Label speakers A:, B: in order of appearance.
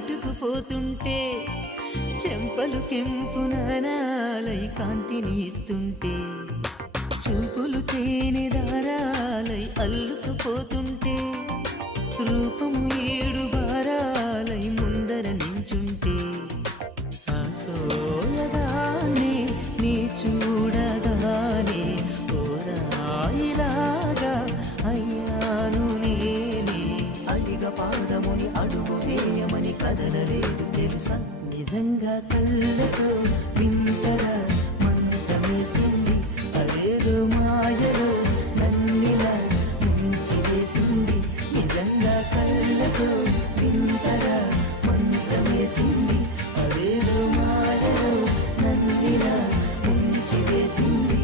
A: దాటుకుపోతుంటే చెంపలు కెంపు నానాలై కాంతిని ఇస్తుంటే చూపులు తేనె దారాలై అల్లుకుపోతుంటే రూపము ఏడు బారాలై ముందర నించుంటే ఆసోయగానే నీ చూడగానే ఓరాయిలాగా అయ్యాను నేనే. అడిగ పాదముని అడుగు వేయ కదలలేదు తెలుసా? నిజంగా కళ్ళతో వింతగా మంత్రమేసింది అదేదో మాయలో నన్నిలా ముంచి వేసింది నిజంగా కళ్ళతో వింతగా మంత్రమేసింది అదేదో మాయలో నన్నిలా ముంచి వేసింది